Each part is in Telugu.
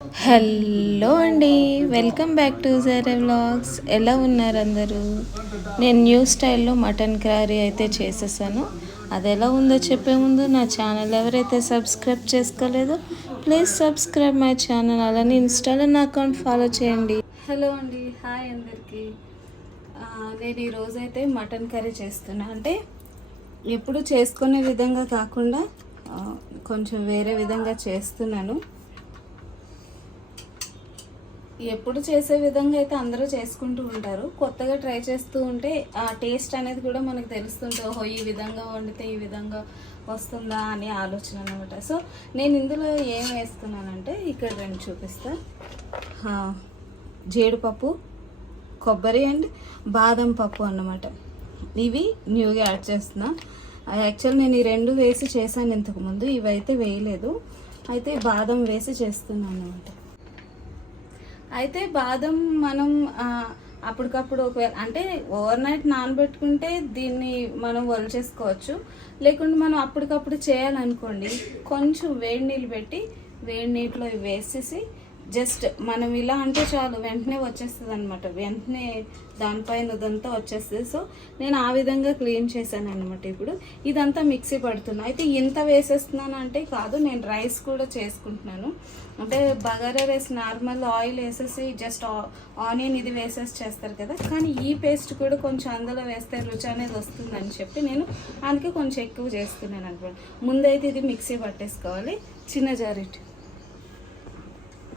హలో అండి, వెల్కమ్ బ్యాక్ టు జరే వ్లాగ్స్. ఎలా ఉన్నారు అందరూ? నేను న్యూ స్టైల్లో మటన్ కర్రీ అయితే చేసేసాను. అది ఎలా ఉందో చెప్పే ముందు నా ఛానల్ ఎవరైతే సబ్స్క్రైబ్ చేసుకోలేదో ప్లీజ్ సబ్స్క్రైబ్ మై ఛానల్. అలానే ఇన్స్టాలో నా అకౌంట్ ఫాలో చేయండి. హలో అండి, హాయ్ అందరికీ. నేను ఈరోజైతే మటన్ కర్రీ చేస్తున్నా. అంటే ఎప్పుడు చేసుకునే విధంగా కాకుండా కొంచెం వేరే విధంగా చేస్తున్నాను. ఎప్పుడు చేసే విధంగా అయితే అందరూ చేసుకుంటూ ఉంటారు. కొత్తగా ట్రై చేస్తూ ఉంటే ఆ టేస్ట్ అనేది కూడా మనకు తెలుస్తుంటే, ఓహో ఈ విధంగా వండితే ఈ విధంగా వస్తుందా అని ఆలోచన అనమాట. సో నేను ఇందులో ఏం వేస్తున్నానంటే ఇక్కడ రెండు చూపిస్తా. జీడిపప్పు, కొబ్బరి అండ్ బాదం పప్పు అన్నమాట. ఇవి న్యూగా యాడ్ చేస్తున్నా. యాక్చువల్ నేను ఈ రెండు వేసి చేశాను ఇంతకుముందు, ఇవైతే వేయలేదు. అయితే బాదం వేసి చేస్తున్నాను అనమాట. అయితే బాదం మనం అప్పటికప్పుడు ఒకవేళ అంటే ఓవర్ నైట్ నానబెట్టుకుంటే దీన్ని మనం వలిచేసుకోవచ్చు. లేకుంటే మనం అప్పటికప్పుడు చేయాలనుకోండి, కొంచెం వేడి నీళ్ళు పెట్టి వేడి నీటిలో వేసేసి జస్ట్ మనం ఇలా అంటే చాలు, వెంటనే వచ్చేస్తుంది అనమాట. వెంటనే దానిపైన ఇదంతా వచ్చేస్తుంది. సో నేను ఆ విధంగా క్లీన్ చేశాను అనమాట. ఇప్పుడు ఇదంతా మిక్సీ పడుతున్నా. అయితే ఇంత వేసేస్తున్నాను అంటే కాదు, నేను రైస్ కూడా చేసుకుంటున్నాను. అంటే బగారా రైస్ నార్మల్ ఆయిల్ వేసేసి జస్ట్ ఆనియన్ ఇది వేసేసి చేస్తారు కదా, కానీ ఈ పేస్ట్ కూడా కొంచెం అందులో వేస్తే రుచి అనేది వస్తుందని చెప్పి నేను అందుకే కొంచెం ఎక్కువ చేస్తున్నాను అనమాట. ముందైతే ఇది మిక్సీ పట్టేసుకోవాలి, చిన్న జారెట్.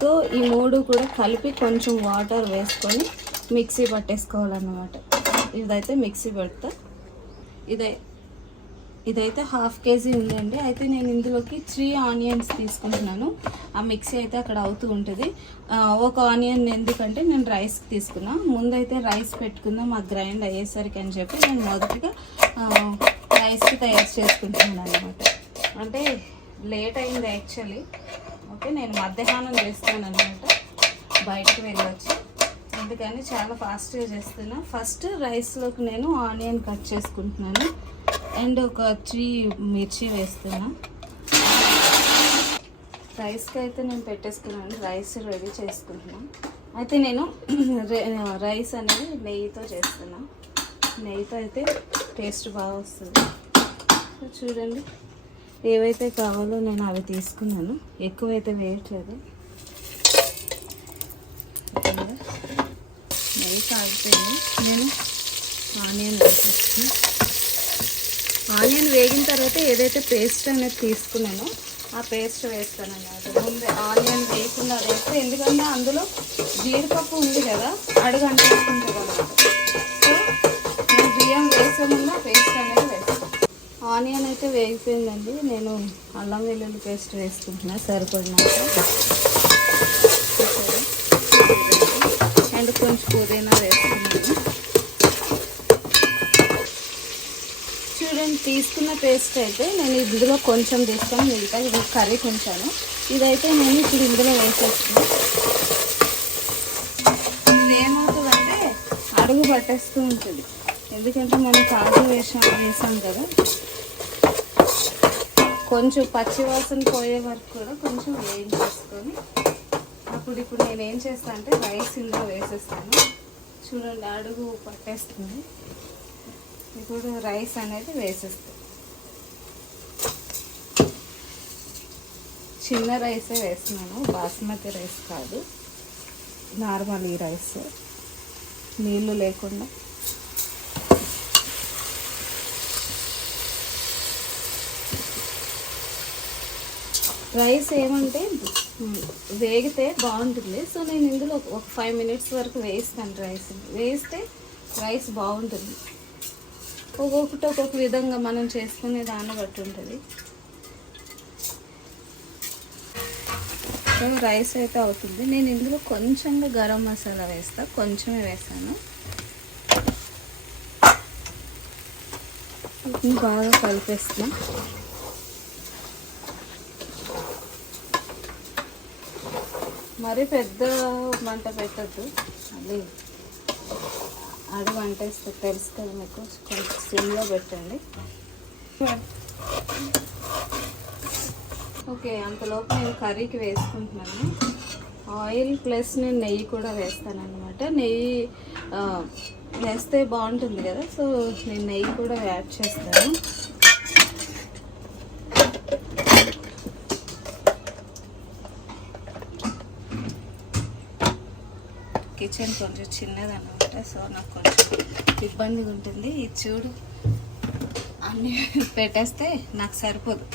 సో ఈ మూడు కూడా కలిపి కొంచెం వాటర్ వేసుకొని మిక్సీ పట్టేసుకోవాలన్నమాట. ఇదైతే మిక్సీ పడతా. ఇదైతే 1/2 kg ఉందండి. అయితే నేను ఇందులోకి 3 ఆనియన్స్ తీసుకుంటున్నాను. ఆ మిక్సీ అయితే అక్కడ అవుతూ ఉంటుంది. ఒక ఆనియన్ ఎందుకంటే నేను రైస్కి తీసుకున్నా. ముందైతే రైస్ పెట్టుకుందాం ఆ గ్రైండ్ అయ్యేసరికి అని చెప్పి నేను మొదటిగా రైస్కి తయారు చేసుకుంటున్నాను అనమాట. అంటే లేట్ అయింది యాక్చువల్లీ. ఓకే, నేను మధ్యాహ్నం చేస్తాను అనమాట, బయటకు వెళ్ళొచ్చి. అందుకని చాలా ఫాస్ట్గా చేస్తున్నా. ఫస్ట్ రైస్లోకి నేను ఆనియన్ కట్ చేసుకుంటున్నాను అండ్ ఒక 3 మిర్చి వేస్తున్నా. రైస్కి అయితే నేను పెట్టేసుకున్నాను, రైస్ రెడీ చేసుకుంటున్నాను. అయితే నేను రైస్ అనేది నెయ్యితో చేస్తున్నా. నెయ్యితో అయితే టేస్ట్ బాగా వస్తుంది. చూడండి, ఏవైతే కావాలో నేను అవి తీసుకున్నాను, ఎక్కువైతే వేయట్లేదు. నెయ్యి కాగిపోయింది. నేను ఆనియన్ వేసేస్తాను. ఆనియన్ వేగిన తర్వాత ఏదైతే పేస్ట్ అనేది తీసుకున్నానో ఆ పేస్ట్ వేస్తాను అన్నమాట. ముందే ఆనియన్ వేయకుండా వేస్తే, ఎందుకంటే అందులో జీడిపప్పు ఉంది కదా, అడుగు అంటేసుకుంటుంది అన్నమాట. సో నేను బియ్యం వేసే ముందు ఆ పేస్ట్ అనేది వేస్తాను. ఆనియన్ అయితే వేగిపోయిందండి. నేను అల్లం వెల్లుల్లి పేస్ట్ వేసుకుంటున్నా సరిపడినాక. అండ్ కొంచెం పుదీనా వేసుకున్నాను. చూడండి, తీసుకున్న పేస్ట్ అయితే నేను ఇందులో కొంచెం తీసుకొని మిగతా ఇది కర్రీ కొంచాను. ఇదైతే నేను ఇప్పుడు ఇందులో వేసేస్తున్నాను. ఇది ఏమవుతుందంటే అడుగు పట్టేస్తూ ఉంటుంది, ఎందుకంటే మనం కాజు వేసాం కదా. కొంచెం పచ్చివాసన పోయే వరకు కూడా కొంచెం వేయించేసుకొని ఇప్పుడు నేను ఏం చేస్తాను అంటే రైస్ ఇందులో వేసేస్తాను. చూడండి, అడుగు పట్టేస్తుంది. ఇప్పుడు రైస్ అనేది వేసేస్తాను. చిన్న రైసే వేస్తున్నాను, బాస్మతి రైస్ కాదు, నార్మల్ ఈ రైస్, నీళ్ళు లేకుండా. రైస్ ఏమంటే వేగితే బాగుంటుంది. సో నేను ఇందులో ఒక 5 minutes వరకు వేస్తాను. రైస్ వేస్తే రైస్ బాగుంటుంది. ఒక్కొక్కటి ఒక్కొక్క విధంగా మనం చేసుకునే దాన్ని బట్టి ఉంటుంది. సో రైస్ అయితే అవుతుంది. నేను ఇందులో కొంచెంగా గరం మసాలా వేస్తాను, కొంచెమే వేస్తాను. బాగా కలిపేస్తాను. మరి పెద్ద మంట పెట్టద్దు, అది అడుగు అంటేస్తే తెలుసు కదా మీకు. కొంచెం సిమ్లో పెట్టండి. ఓకే, అంతలోపు నేను కర్రీకి వేసుకుంటున్నాను. ఆయిల్ ప్లస్ నేను నెయ్యి కూడా వేస్తాను అనమాట. నెయ్యి వేస్తే బాగుంటుంది కదా, సో నేను నెయ్యి కూడా యాడ్ చేస్తాను. కిచెన్ కొంచెం చిన్నదన్నమాట, సో నాకు కొంచెం ఇబ్బందిగా ఉంటుంది. ఇది చూడు, అన్నీ పెట్టేస్తే నాకు సరిపోదు.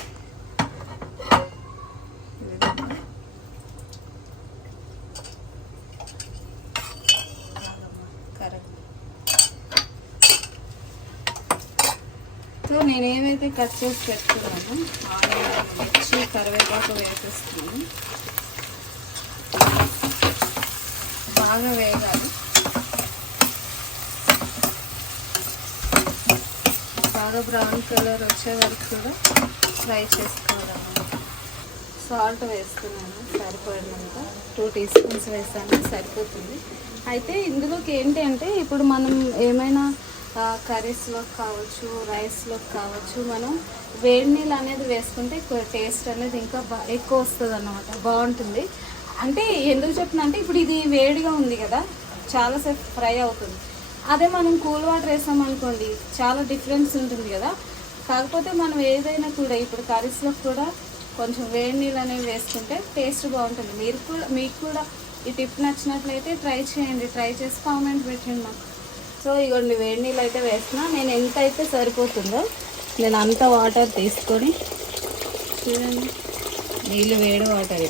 సో నేనేమైతే కట్ చేసి పెట్టుకున్నాను, ఆనియన్, మిర్చి, కరివేపాకు వేసేస్తున్నాను. బాగా వేగాలి, బాగా బ్రౌన్ కలర్ వచ్చే వరకు కూడా ఫ్రై చేసుకోవాలన్నమాట. సాల్ట్ వేస్తున్నాను సరిపడినంత, 2 టీ స్పూన్స్ వేసాను, సరిపోతుంది. అయితే ఇందులోకి ఏంటి అంటే, ఇప్పుడు మనం ఏమైనా కర్రీస్లోకి కావచ్చు, రైస్లోకి కావచ్చు, మనం వేడి నీళ్ళు అనేది వేసుకుంటే టేస్ట్ అనేది ఇంకా ఎక్కువ వస్తుంది అన్నమాట, బాగుంటుంది. అంటే ఎందుకు చెప్తున్నా అంటే, ఇప్పుడు ఇది వేడిగా ఉంది కదా, చాలాసేపు ఫ్రై అవుతుంది. అదే మనం కూల్ వాటర్ వేసామనుకోండి, చాలా డిఫరెన్స్ ఉంటుంది కదా. కాకపోతే మనం ఏదైనా కూడా ఇప్పుడు కర్రీస్లోకి కూడా కొంచెం వేడి నీళ్ళు అనేవి వేసుకుంటే టేస్ట్ బాగుంటుంది. మీకు కూడా ఈ టిప్ నచ్చినట్లయితే ట్రై చేయండి, ట్రై చేసి కామెంట్ పెట్టండి నాకు. సో ఇగోండి, వేడి నీళ్ళు అయితే వేస్తున్నా. నేను ఎంత అయితే సరిపోతుందో నేను అంత వాటర్ తీసుకొని, చూడండి నీళ్ళు, వేడి వాటర్,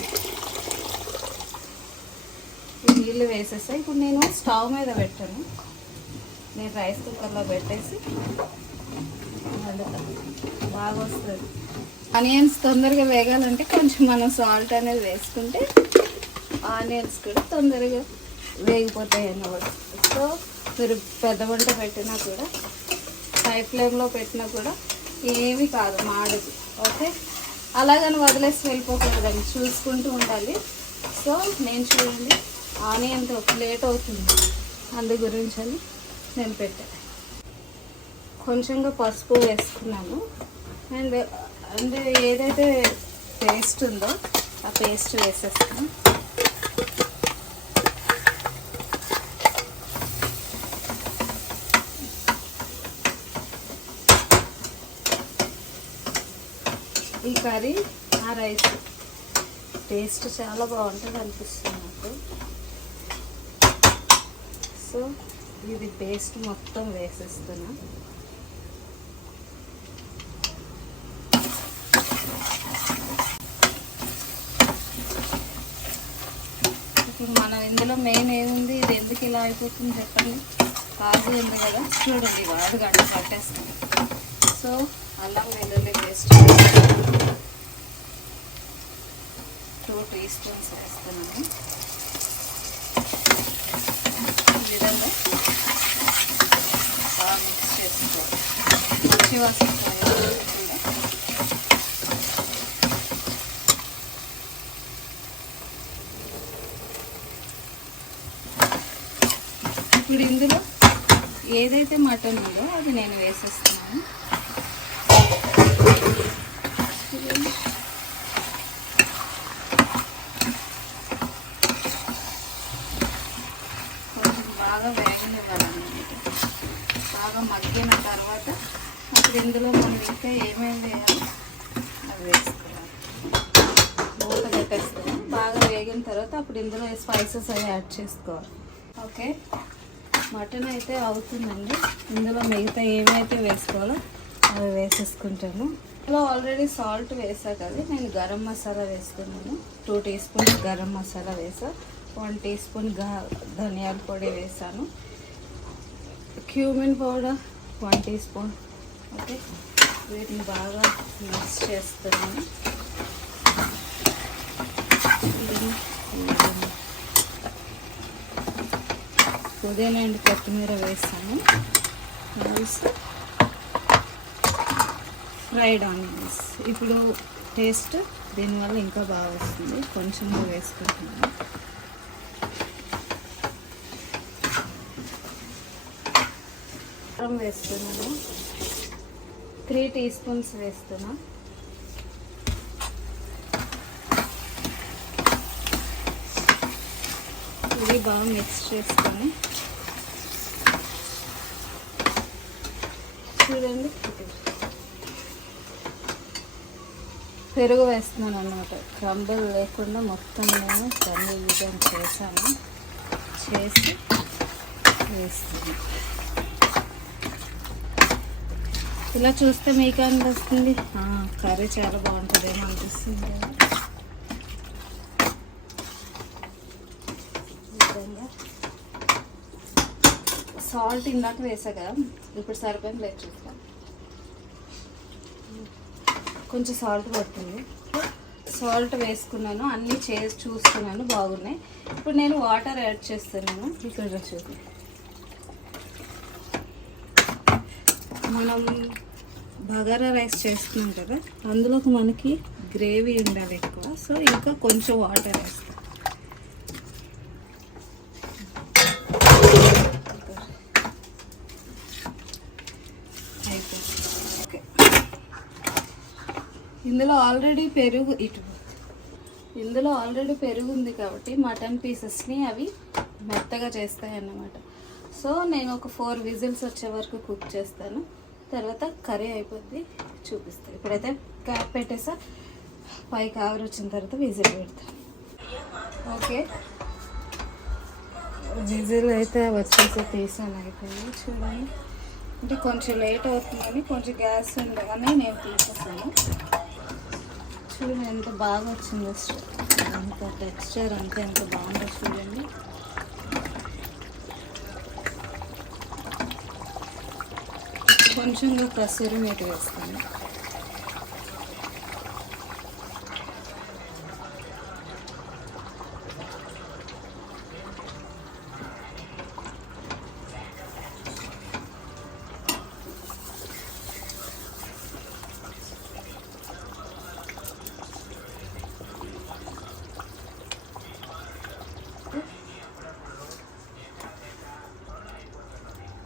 ఈ నీళ్ళు వేసేస్తాయి. ఇప్పుడు నేను స్టవ్ మీద పెట్టాను, నేను రైస్ కుక్కర్లో పెట్టేసి బాగా వస్తుంది. ఆనియన్స్ తొందరగా వేగాలంటే కొంచెం మనం సాల్ట్ అనేది వేసుకుంటే ఆనియన్స్ కూడా తొందరగా వేగిపోతాయి అన్నమాట. సో మీరు పెద్ద వంట పెట్టినా కూడా, హై ఫ్లేమ్లో పెట్టినా కూడా ఏమీ కాదు, మాడదు. ఓకే, అలాగని వదిలేసి వెళ్ళిపోకూడదండి, చూసుకుంటూ ఉండాలి. సో నేను చూడండి, ఆనియన్ లేట్ అవుతుంది, అందు గురించి అని నేను పెట్టాను. కొంచెంగా పసుపు వేసుకున్నాను. అండ్ ఏదైతే పేస్ట్ ఉందో ఆ పేస్ట్ వేసేస్తాను. ఈ కర్రీ, ఆ రైస్ టేస్ట్ చాలా బాగుంటుంది అనిపిస్తుంది నాకు. సో ఇది పేస్ట్ మొత్తం వేసేస్తున్నా. ఇప్పుడు మనం ఇందులో మెయిన్ ఏముంది, ఇది ఎందుకు ఇలా అయిపోతుంది చెప్పండి, కాజు ఉంది కదా, చూడండి వాడు గంట పట్టేస్తాను. సో అల్లం వెల్లుల్లి పేస్ట్ 2 టీ స్పూన్స్ వేస్తున్నాను. ఈ విధంగా బాగా మిక్స్ చేసుకోవాలి, మంచి వాసన. ఇప్పుడు ఇందులో ఏదైతే మటన్ ఉందో అది నేను వేసేస్తున్నాను. కొంచెం బాగా వేగనివ్వాలన్నమాట. బాగా మగ్గిన తర్వాత అప్పుడు ఇందులో మనం ఇంకా ఏమేమి వేయాలి అది వేసుకోవాలి. మూత పెట్టేస్తాము. బాగా వేగిన తర్వాత అప్పుడు ఇందులో స్పైసెస్ అవి యాడ్ చేసుకోవాలి. ఓకే, మటన్ అయితే అవుతుందండి. ఇందులో మిగతా ఏమైతే వేసుకోవాలో అవి వేసేసుకుంటాను. ఇందులో ఆల్రెడీ సాల్ట్ వేసా కదా, నేను గరం మసాలా వేసుకున్నాను. 2 టీ స్పూన్స్ గరం మసాలా వేసా, 1 టీ స్పూన్ ధనియాల పొడి వేసాను, cumin powder 1 teaspoon. Okay, వీటిని బాగా మిక్స్ చేస్తున్నాను. పుదీనా అండ్ కొత్తిమీర వేస్తాను. ఫ్రైడ్ ఆనియన్స్, ఇప్పుడు టేస్ట్ దీనివల్ల ఇంకా బాగా వస్తుంది. కొంచెం వేసుకుంటున్నాను. కారం వేస్తున్నాను, 3 టీ స్పూన్స్ వేస్తున్నా. ఇది బాగా మిక్స్ చేసుకొని చూడండి, పెరుగు వేస్తున్నాను అన్నమాట. క్రంబుల్ లేకుండా మొత్తం నేను దాన్ని విధంగా చేశాను, చేసి వేస్తుంది. ఇలా చూస్తే మీకు అనిపిస్తుంది కర్రీ చాలా బాగుంటుందేమో అనిపిస్తుంది. విధంగా సాల్ట్ ఇందాక వేసా కదా, ఇప్పుడు సరిపోయింది లేదు చూస్తాను. కొంచెం సాల్ట్ పడుతుంది, సాల్ట్ వేసుకున్నాను, అన్నీ చేసి చూస్తున్నాను బాగున్నాయి. ఇప్పుడు నేను వాటర్ యాడ్ చేస్తున్నాను. ఇక్కడ చూసి మనం బగారా రైస్ చేస్తున్నాం కదా, అందులోకి మనకి గ్రేవీ ఉండాలి ఎక్కువ, సో ఇంకా కొంచెం వాటర్ వేస్తాం. ఇందులో ఆల్రెడీ పెరుగు ఉంది కాబట్టి మటన్ పీసెస్ని అవి మెత్తగా చేస్తాయి అన్నమాట. సో నేను ఒక 4 విజిల్స్ వచ్చే వరకు కుక్ చేస్తాను, తర్వాత కర్రీ అయిపోద్ది చూపిస్తాను. ఇప్పుడైతే క్యాప్ పెట్టేసా, పైకి ఆవిరి వచ్చిన తర్వాత విజిల్ పెడతాను. ఓకే, విజిల్ అయితే వచ్చేసి తీసాను, అయిపోయింది. చూడండి, అంటే కొంచెం లేట్ అవుతుందని కొంచెం గ్యాస్ ఉండగానే నేను తీసేసాను. చూడండి ఎంత బాగా వచ్చిందో, అంత టెక్స్చర్ అంతా ఎంత బాగుందో చూడండి. కొంచెంగా కసూరి మేతి వేస్తాను.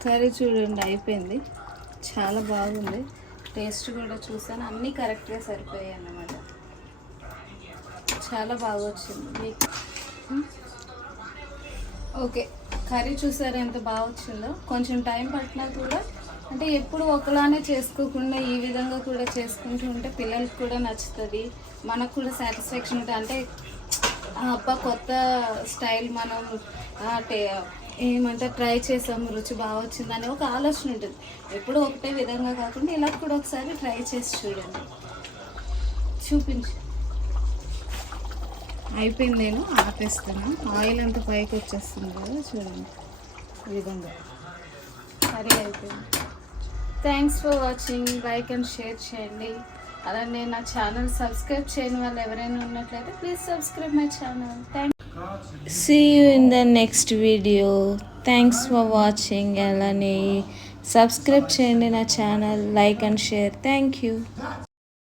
కర్రీ చూడండి అయిపోయింది, చాలా బాగుంది. టేస్ట్ కూడా చూసాను, అన్నీ కరెక్ట్గా సరిపోయాయి అన్నమాట. చాలా బాగా వచ్చింది మీకు. ఓకే, కర్రీ చూసారా ఎంత బాగా వచ్చిందో. కొంచెం టైం పట్టినా కూడా, అంటే ఎప్పుడు ఒకలానే చేసుకోకుండా ఈ విధంగా కూడా చేసుకుంటూ ఉంటే పిల్లలకి కూడా నచ్చుతుంది, మనకు కూడా సాటిస్ఫాక్షన్ ఉంటుంది. అంటే అబ్బా కొత్త స్టైల్ మనం ఏమంటే ట్రై చేసాము, రుచి బాగా వచ్చిందని ఒక ఆలోచన ఉంటుంది. ఎప్పుడు ఒకటే విధంగా కాకుండా ఇలా కూడా ఒకసారి ట్రై చేసి చూడండి. చూపించు. అయిపోయింది, నేను ఆపేస్తాను. ఆయిల్ అంతా పైకి వచ్చేస్తుంది కదా, చూడండి ఈ విధంగా కర్రీ అయిపోయింది. Thanks for watching. Like and share చేయండి. అలానే నా ఛానల్ సబ్స్క్రైబ్ చేయని వాళ్ళు ఎవరైనా ఉన్నట్లయితే please subscribe my channel. See you in the next video. Thanks for watching. అలానే సబ్స్క్రైబ్ చేయండి నా channel, like and share. Thank you.